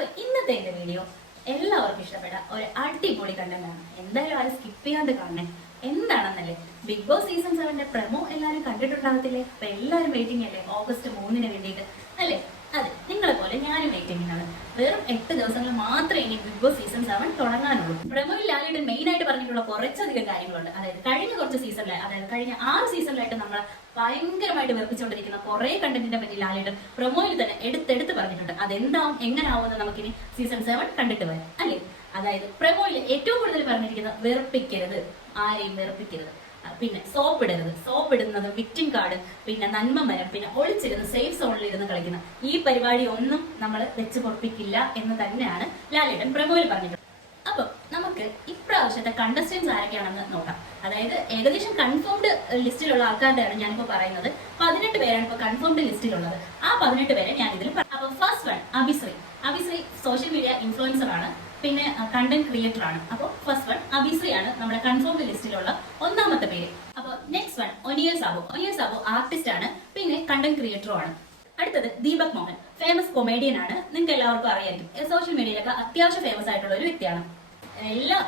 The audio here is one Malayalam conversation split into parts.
അപ്പൊ ഇന്നത്തെ എന്റെ വീഡിയോ എല്ലാവർക്കും ഇഷ്ടപ്പെട്ട ഒരു അടിപൊളി കണ്ടന്റാണ്. എന്തായാലും ആരും സ്കിപ്പ് ചെയ്യാണ്ട് കാണണേ. എന്താണെന്നല്ലേ, ബിഗ് ബോസ് സീസൺ 7 പ്രമോ എല്ലാവരും കണ്ടിട്ടുണ്ടാകത്തില്ലേ? അപ്പൊ എല്ലാവരും വെയിറ്റിംഗ് അല്ലേ ഓഗസ്റ്റ് 3 വേണ്ടിയിട്ട് അല്ലേ? അതെ, നിങ്ങളെ പോലെ ഞാനും വെയിറ്റിംഗിനാണ്. വെറും 8 ദിവസങ്ങൾ മാത്രമേ ഇനി ബിഗ് ബോസ് സീസൺ 7 തുടങ്ങാനുള്ളൂ. പ്രമോയിൽ ലാലേട്ടൻ മെയിൻ ആയിട്ട് പറഞ്ഞിട്ടുള്ള കുറച്ചധികം കാര്യങ്ങളുണ്ട്. അതായത് കഴിഞ്ഞ കുറച്ച് സീസണിലായി, അതായത് കഴിഞ്ഞ 6 സീസണിലായിട്ട് നമ്മൾ ഭയങ്കരമായിട്ട് വെറുപ്പിച്ചുകൊണ്ടിരിക്കുന്ന കുറെ കണ്ടന്റിനെ പറ്റി ലാലേട്ടൻ പ്രമോയിൽ തന്നെ എടുത്തെടുത്ത് പറഞ്ഞിട്ടുണ്ട്. അതെന്താവും എങ്ങനെയാവുമെന്ന് നമുക്കിനി സീസൺ 7 കണ്ടിട്ട് വരാം അല്ലേ? അതായത് പ്രമോയിൽ ഏറ്റവും കൂടുതൽ പറഞ്ഞിരിക്കുന്നത് വെറുപ്പിക്കരുത്, ആരെയും വെറുപ്പിക്കരുത്, പിന്നെ സോപ്പ് ഇടരുത്, സോപ്പ് ഇടുന്നത് വിക്ടിം കാർഡ്, പിന്നെ നന്മ മരം, പിന്നെ ഒളിച്ചിരുന്ന് സേഫ് സോണിൽ ഇരുന്ന് കളിക്കുന്ന ഈ പരിപാടി ഒന്നും നമ്മൾ വെച്ച് പൊറപ്പിക്കില്ല എന്ന് തന്നെയാണ് ലാലേട്ടൻ പ്രമോയിൽ പറഞ്ഞിട്ടുള്ളത്. അപ്പൊ നമുക്ക് ഇപ്രാവശ്യത്തെ കണ്ടസ്റ്റൻസ് ആരൊക്കെയാണെന്ന് നോക്കാം. അതായത് ഏകദേശം കൺഫേംഡ് ലിസ്റ്റിലുള്ള ആൾക്കാരുടെയാണ് ഞാനിപ്പോ പറയുന്നത്. 18 പേരാണ് ഇപ്പൊ കൺഫേംഡ് ലിസ്റ്റിലുള്ളത്. ആ 18 പേരെ ഞാൻ ഇതിൽ പറയാം. അപ്പൊ first one Abhishree. Abhishree social media influencer ആണ്, പിന്നെ കണ്ടന്റ് ക്രിയേറ്റർ ആണ്. അപ്പോൾ ഫസ്റ്റ് വൺ അഭിശ്രീ ആണ് നമ്മുടെ കൺഫേംഡ് ലിസ്റ്റിലുള്ള ഒന്നാമത്തെ പേര്. അപ്പോൾ next one Oniyal Sabu. Oniyal Sabu artist ആണ്, പിന്നെ കണ്ടന്റ് ക്രിയേറ്ററും ആണ്. അടുത്തത് ദീപക് മോഹൻ, ഫേമസ് കൊമേഡിയൻ ആണ്. നിങ്ങൾക്ക് എല്ലാവർക്കും അറിയായിരിക്കും, സോഷ്യൽ മീഡിയയിലൊക്കെ അത്യാവശ്യം ഫേമസ് ആയിട്ടുള്ള ഒരു വ്യക്തിയാണ്.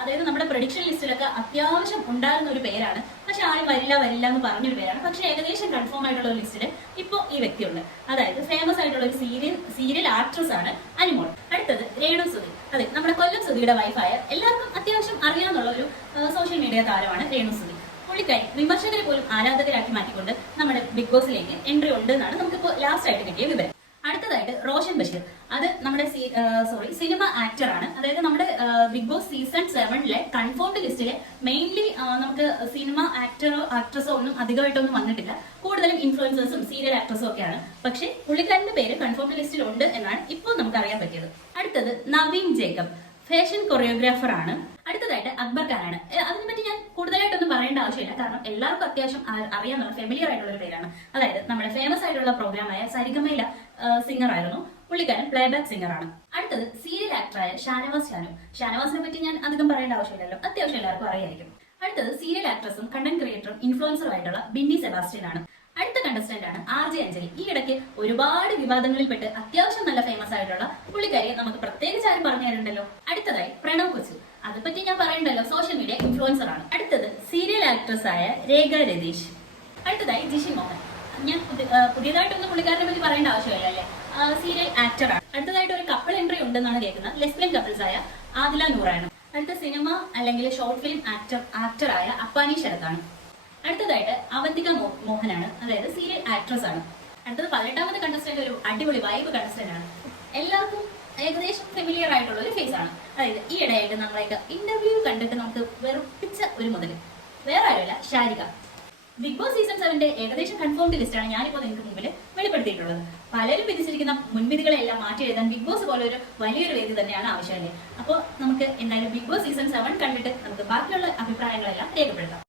അതായത് നമ്മുടെ പ്രഡിക്ഷൻ ലിസ്റ്റിലൊക്കെ അത്യാവശ്യം ഉണ്ടായിരുന്ന ഒരു പേരാണ്, പക്ഷെ ആരും വരില്ല എന്ന് പറഞ്ഞൊരു പേരാണ്. പക്ഷെ ഏകദേശം കൺഫേം ആയിട്ടുള്ള ഒരു ലിസ്റ്റിൽ ഇപ്പോൾ ഈ വ്യക്തിയുണ്ട്. അതായത് ഫേമസ് ആയിട്ടുള്ള ഒരു സീരിയൽ ആക്ട്രസ് ആണ് അനിമോൾ. അടുത്തത് രേണു സുധി. അതെ, നമ്മുടെ കൊല്ലം സുധിയുടെ വൈഫായ എല്ലാവർക്കും അത്യാവശ്യം അറിയാവുന്ന ഒരു സോഷ്യൽ മീഡിയ താരമാണ് രേണു സുധി. പുള്ളിക്കാരി വിമർശകരെ പോലും ആരാധകരാക്കി മാറ്റിക്കൊണ്ട് നമ്മുടെ ബിഗ് ബോസിലേക്ക് എൻട്രി ഉണ്ട് എന്നാണ് നമുക്കിപ്പോൾ ലാസ്റ്റ് ആയിട്ട് കിട്ടിയ വിവരം. അടുത്തതായിട്ട് റോഷൻ ബഷീർ. അത് നമ്മുടെ സിനിമ ആക്ടർ ആണ്. അതായത് നമ്മുടെ ബിഗ് ബോസ് സീസൺ 7 കൺഫേംഡ് ലിസ്റ്റിലെ മെയിൻലി നമുക്ക് സിനിമ ആക്ടറോ ആക്ട്രസോ ഒന്നും അധികമായിട്ടൊന്നും വന്നിട്ടില്ല. കൂടുതലും ഇൻഫ്ലുവൻസേഴ്സും സീരിയൽ ആക്ട്രസും ഒക്കെയാണ്. പക്ഷേ പുള്ളിക്കാരന്റെ പേര് കൺഫേംഡ് ലിസ്റ്റിൽ ഉണ്ട് എന്നാണ് ഇപ്പോൾ നമുക്ക് അറിയാൻ പറ്റിയത്. അടുത്തത് നവീൻ ജേക്കബ്, ഫാഷൻ കൊറിയോഗ്രാഫർ ആണ്. അടുത്തതായിട്ട് അക്ബർ ഖാനാണ്. അതിനെപ്പറ്റി ഞാൻ കൂടുതലായിട്ടൊന്നും പറയേണ്ട ആവശ്യമില്ല, കാരണം എല്ലാവർക്കും അത്യാവശ്യം അറിയാവുന്ന ഫെമിലിയർ ആയിട്ടുള്ള ഒരു പേരാണ്. അതായത് നമ്മുടെ ഫേമസ് ആയിട്ടുള്ള പ്രോഗ്രാമായ സരിഗമയില സിംഗർ ആയിരുന്നു പുള്ളിക്കാരൻ, പ്ലേബാക്ക് സിംഗർ ആണ്. അടുത്തത് സീരിയൽ ആക്ടറായ ഷാനവാസ് ഷാനു. ഷാനവാസിനെ പറ്റി ഞാൻ അധികം പറയേണ്ട ആവശ്യമില്ലല്ലോ, അത്യാവശ്യം എല്ലാവർക്കും അറിയായിരിക്കും. അടുത്തത് സീരിയൽ ആക്ട്രസും കണ്ടന്റ് ക്രിയേറ്ററും ഇൻഫ്ലുവൻസറും ആയിട്ടുള്ള ബിന്നി സെബാസ്റ്റ്യൻ ആണ്. അടുത്ത കണ്ടസ്റ്റന്റ് ആണ് RJ അഞ്ജലി. ഈ ഇടയ്ക്ക് ഒരുപാട് വിവാദങ്ങളിൽപ്പെട്ട് അത്യാവശ്യം നല്ല ഫേമസ് ആയിട്ടുള്ള പുള്ളിക്കാരിയെ നമുക്ക് പ്രത്യേകിച്ച് ആരും പറഞ്ഞു തരുന്നുണ്ടല്ലോ. അടുത്തതായി പ്രണവ് കൊച്ചു. അതിപ്പറ്റി ഞാൻ പറയണ്ടല്ലോ, സോഷ്യൽ മീഡിയ ഇൻഫ്ലുവൻസർ ആണ്. അടുത്തത് സീരിയൽ ആക്ട്രസ് ആയ രേഖ രതീഷ്. അടുത്തതായി ജിഷിൻ മോഹൻ. ഞാൻ പുതിയതായിട്ടൊന്നും പുള്ളിക്കാരനെ പറ്റി പറയേണ്ട ആവശ്യമില്ല അല്ലേ, സീരിയൽ ആക്ടർ ആണ്. അടുത്തതായിട്ട് ഒരു കപ്പിൾ എൻട്രി ഉണ്ടെന്നാണ് കേൾക്കുന്നത്, ലെസ്ബിയൻ കപ്പിൾസ് ആയ ആദില നൂറാണ്. അടുത്ത സിനിമ അല്ലെങ്കിൽ ഷോർട്ട് ഫിലിം ആക്ടറായ അപ്പാനി ശരത്താണ്. അടുത്തതായിട്ട് അവന്തിക മോഹനാണ്, അതായത് സീരിയൽ ആക്ട്രസ് ആണ്. അടുത്തത് 18ാമത്തെ കണ്ടസ്റ്റന്റ് ഒരു അടിപൊളി വൈബ് കണ്ടസ്റ്റന്റ് ആണ്. എല്ലാവർക്കും ഏകദേശം ഫെമിലിയർ ആയിട്ടുള്ള ഒരു ഫേസ് ആണ്. അതായത് ഈ ഇടയായിട്ട് നമ്മളൊക്കെ ഇന്റർവ്യൂ കണ്ടിട്ട് നമുക്ക് വെറുപ്പിച്ച ഒരു മുതൽ വേറെ ആരുമില്ല, ഷാരിക. ബിഗ് ബോസ് സീസൺ 7 ഏകദേശം കൺഫേംഡ് ലിസ്റ്റാണ് ഞാനിപ്പോൾ നിങ്ങൾക്ക് മുമ്പിൽ വെളിപ്പെടുത്തിയിട്ടുള്ളത്. പലരും വിധിച്ചിരിക്കുന്ന മുൻവിധികളെല്ലാം മാറ്റി എഴുതാൻ ബിഗ് ബോസ് പോലെ ഒരു വലിയൊരു വേദി തന്നെയാണ് ആവശ്യമല്ലേ. അപ്പോൾ നമുക്ക് എന്തായാലും ബിഗ് ബോസ് സീസൺ 7 കണ്ടിട്ട് നമുക്ക് ബാക്കിയുള്ള അഭിപ്രായങ്ങളെല്ലാം രേഖപ്പെടുത്താം.